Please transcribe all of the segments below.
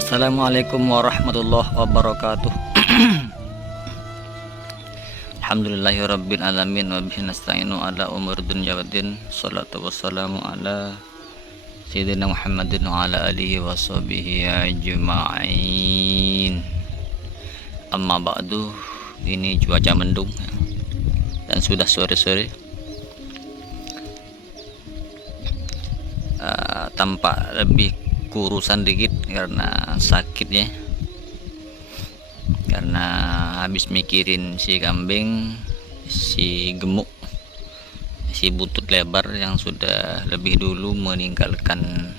Assalamualaikum warahmatullahi wabarakatuh. Alhamdulillahirabbil alamin wa bihi nasta'inu ala umur dunya waddin. Shalatu wassalamu ala sayyidina Muhammadin wa ala alihi wa sahbihi ajma'in. Amma ba'du, ini cuaca mendung dan sudah sore-sore. Tampak lebih kurusan dikit karena sakit ya, karena habis mikirin si kambing, si gemuk, si buntut lebar yang sudah lebih dulu meninggalkan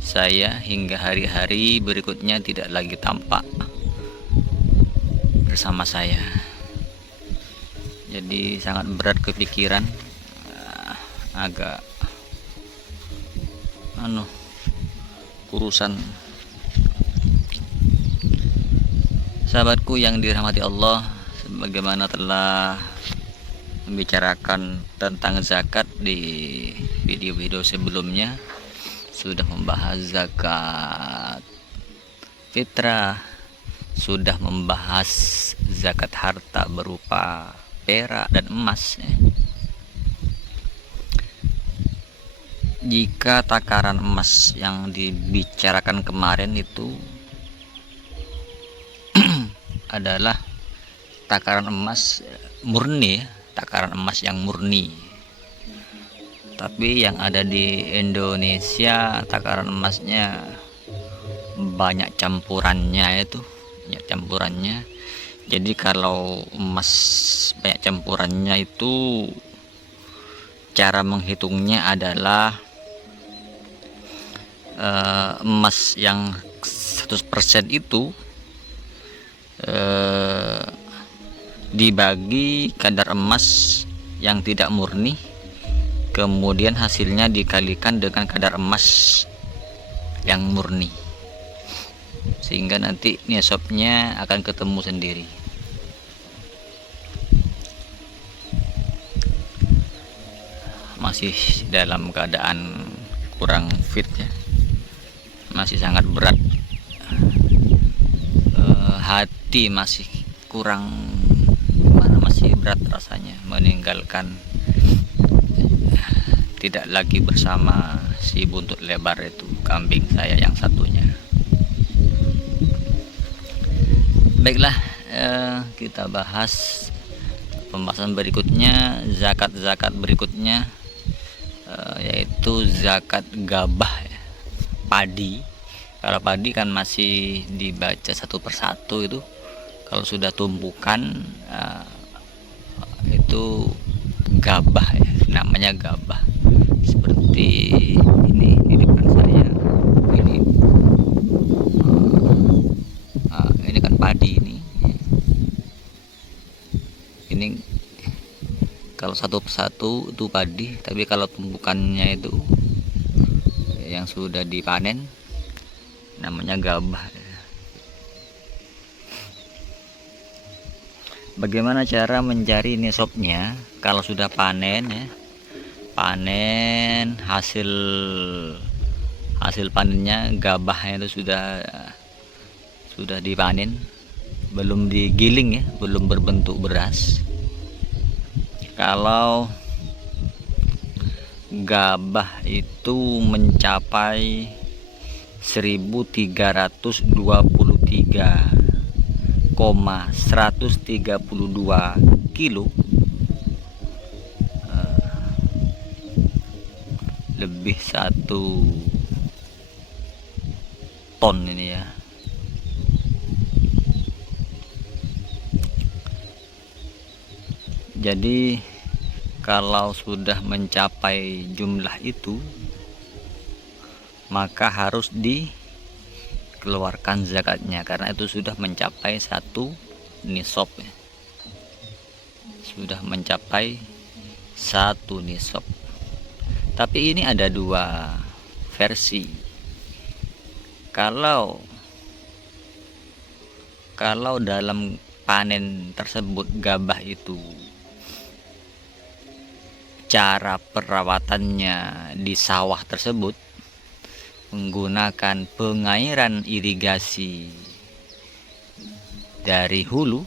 saya hingga hari-hari berikutnya tidak lagi tampak bersama saya. Jadi sangat berat kepikiran, agak kurusan. Sahabatku yang dirahmati Allah, sebagaimana telah membicarakan tentang zakat di video-video sebelumnya, sudah membahas zakat fitrah, sudah membahas zakat harta berupa perak dan emas ya. Jika takaran emas yang dibicarakan kemarin itu adalah takaran emas murni, takaran emas yang murni. Tapi yang ada di Indonesia takaran emasnya banyak campurannya itu, banyak campurannya. Jadi kalau emas banyak campurannya itu cara menghitungnya adalah emas yang 100% itu dibagi kadar emas yang tidak murni, kemudian hasilnya dikalikan dengan kadar emas yang murni, sehingga nanti nisabnya akan ketemu sendiri. Masih dalam keadaan kurang fit ya, masih sangat berat, hati masih kurang, masih berat rasanya meninggalkan, tidak lagi bersama si buntut lebar itu, kambing saya yang satunya. Baiklah, kita bahas pembahasan berikutnya, zakat berikutnya, yaitu zakat gabah ya, padi. Kalau padi kan masih dibaca satu persatu itu, kalau sudah tumpukan itu gabah ya, namanya gabah. Seperti ini di depan saya, ini kan padi ini kalau satu persatu itu padi, tapi kalau tumpukannya itu yang sudah dipanen namanya gabah. Bagaimana cara mencari nisabnya kalau sudah panen ya? Panen hasil panennya, gabahnya itu sudah dipanen, belum digiling ya, belum berbentuk beras. Kalau gabah itu mencapai 1323,132 kilo, lebih 1 ton ini ya. Jadi kalau sudah mencapai jumlah itu, maka harus dikeluarkan zakatnya, karena itu sudah mencapai 1 nisab ya. Sudah mencapai 1 nisab. Tapi ini ada 2 versi. Kalau dalam panen tersebut gabah itu cara perawatannya di sawah tersebut menggunakan pengairan irigasi dari hulu,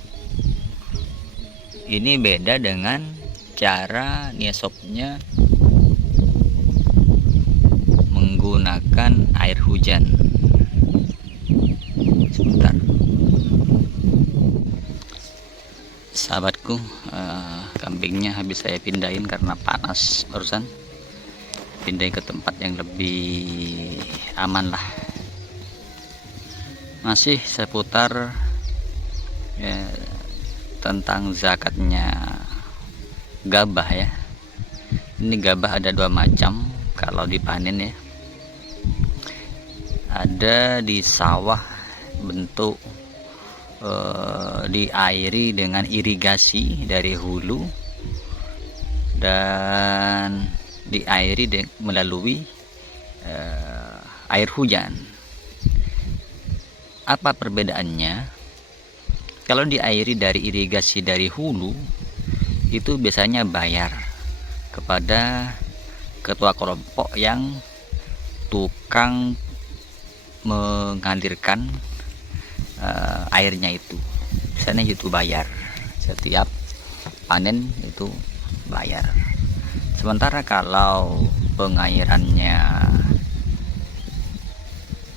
ini beda dengan cara niesopnya menggunakan air hujan. Sebentar, sahabatku, kambingnya habis saya pindahin karena panas barusan. Pindahin ke tempat yang lebih aman lah. Masih seputar ya, tentang zakatnya gabah ya. Ini gabah ada dua macam kalau dipanen ya. Ada di sawah bentuk diairi dengan irigasi dari hulu dan diairi melalui air hujan. Apa perbedaannya? Kalau diairi dari irigasi dari hulu itu biasanya bayar kepada ketua kelompok yang tukang mengalirkan airnya itu. Biasanya itu bayar, setiap panen itu bayar. Sementara kalau pengairannya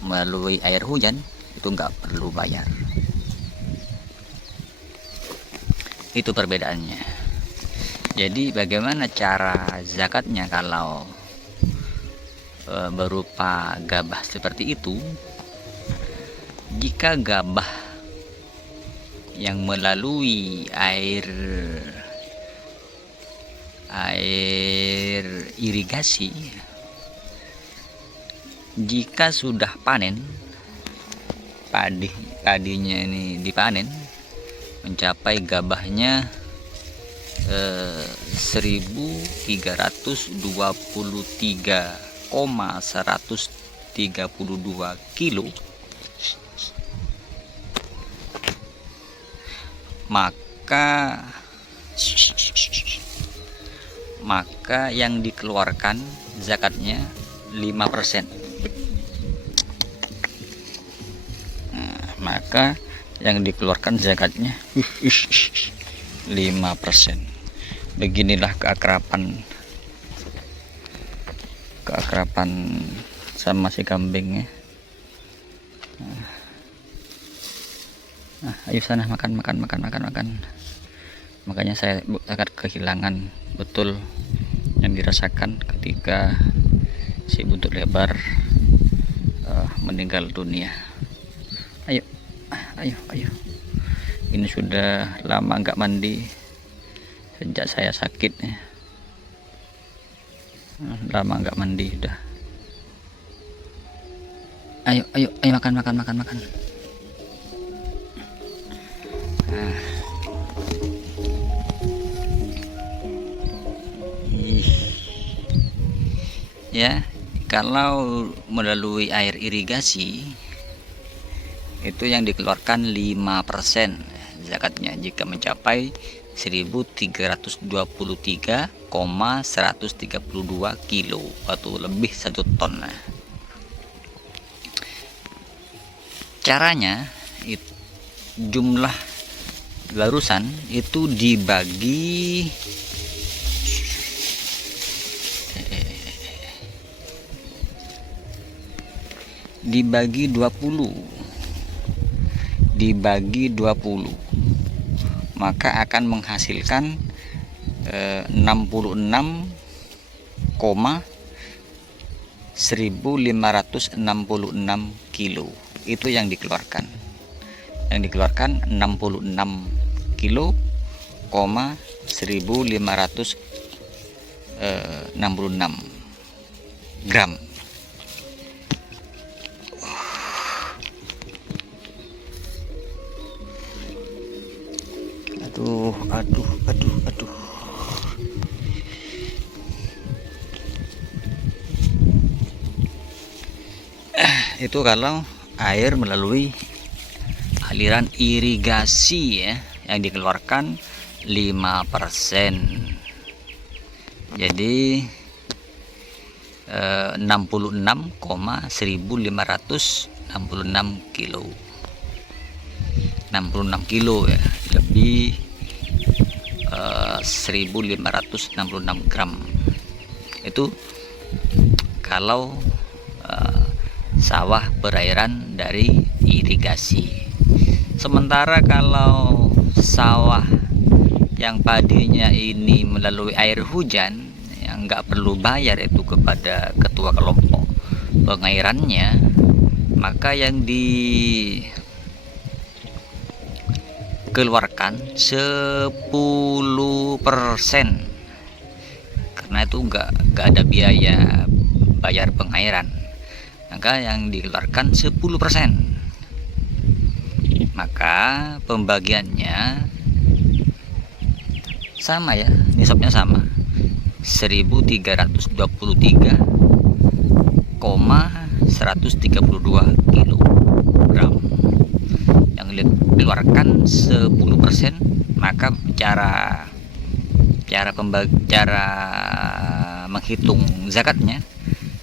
melalui air hujan itu nggak perlu bayar. Itu perbedaannya. Jadi bagaimana cara zakatnya kalau berupa gabah seperti itu? Jika gabah yang melalui air irigasi, jika sudah panen, padinya ini dipanen mencapai gabahnya 1323,132 kilo, maka yang dikeluarkan zakatnya 5%. Maka yang dikeluarkan zakatnya 5%. Beginilah keakraban sama si kambingnya. Ayo sana makan. Makanya saya sangat kehilangan betul yang dirasakan ketika si buntut lebar meninggal dunia. Ayo. Ini sudah lama nggak mandi sejak saya sakit ya. Lama nggak mandi udah. Ayo makan. Ya, kalau melalui air irigasi itu yang dikeluarkan 5% zakatnya jika mencapai 1323,132 kilo atau lebih 1 ton. Caranya jumlah larusan itu dibagi 20, maka akan menghasilkan 66,1566 kilo. Itu yang dikeluarkan 66 kilo, 1566 gram. Aduh. Itu kalau air melalui aliran irigasi ya, yang dikeluarkan 5%. Jadi 66,1566 kilo. 66 kilo ya, lebih 1566 gram. Itu kalau sawah perairan dari irigasi. Sementara kalau sawah yang padinya ini melalui air hujan, yang nggak perlu bayar itu kepada ketua kelompok pengairannya, maka yang dikeluarkan 10%, karena itu nggak ada biaya bayar pengairan, maka yang dikeluarkan 10%. Maka pembagiannya sama ya, nisabnya sama, 1323,132 kilogram. Yang dikeluarkan 10%, maka cara menghitung zakatnya,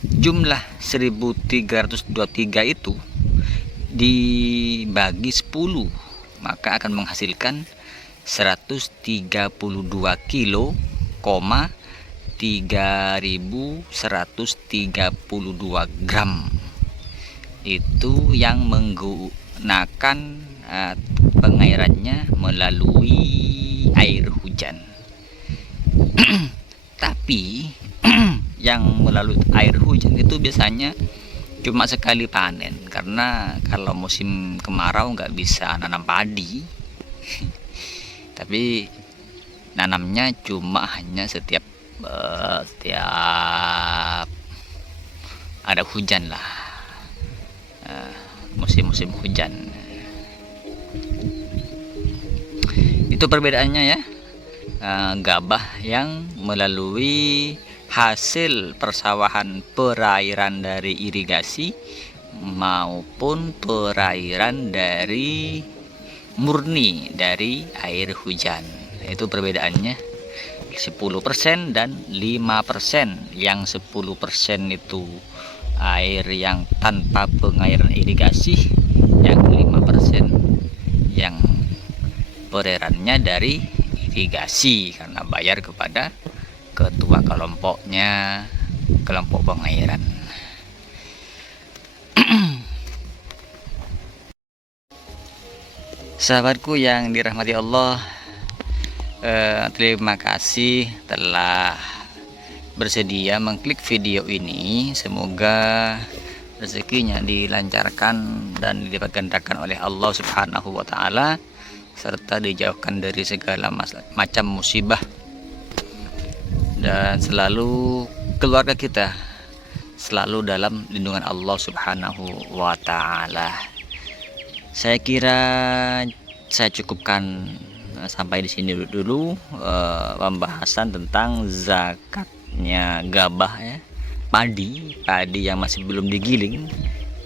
jumlah 1323 itu dibagi 10, maka akan menghasilkan 132 kilo, 3132 gram. Itu yang menggunakan pengairannya melalui air hujan. Tapi yang melalui air hujan itu biasanya cuma sekali panen, karena kalau musim kemarau nggak bisa nanam padi. Tapi nanamnya cuma hanya setiap ada hujan lah, musim-musim hujan. Itu perbedaannya ya. Gabah yang melalui hasil persawahan perairan dari irigasi maupun perairan dari murni dari air hujan, itu perbedaannya 10% dan 5%. Yang 10% itu air yang tanpa pengairan irigasi, yang 5% yang perairannya dari irigasi karena bayar kepada ketua kelompoknya, kelompok pengairan. Sahabatku yang dirahmati Allah, terima kasih telah bersedia mengklik video ini. Semoga rezekinya dilancarkan dan dilipat gandakan oleh Allah Subhanahu wa Ta'ala, serta dijauhkan dari segala macam musibah, dan selalu keluarga kita selalu dalam lindungan Allah Subhanahu wa Ta'ala. Saya kira saya cukupkan sampai di sini dulu pembahasan tentang zakatnya gabah ya, padi yang masih belum digiling.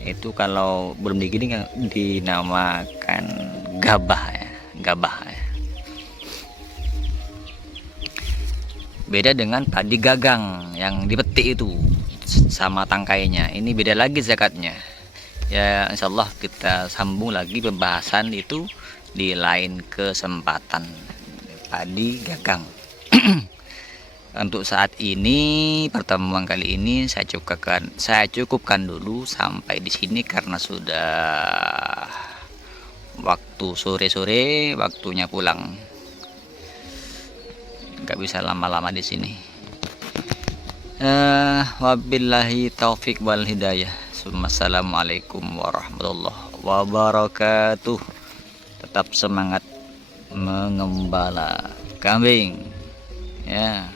Itu kalau belum digiling dinamakan gabah ya, Beda dengan padi gagang yang dipetik itu sama tangkainya, ini beda lagi zakatnya ya. Insyaallah kita sambung lagi pembahasan itu di lain kesempatan. Padi gagang. Untuk saat ini, pertemuan kali ini saya cukupkan dulu sampai di sini, karena sudah waktu sore-sore, waktunya pulang. Nggak bisa lama-lama di sini. Wabillahi taufik wal hidayah. Assalamualaikum warahmatullahi wabarakatuh. Tetap semangat mengembala kambing ya.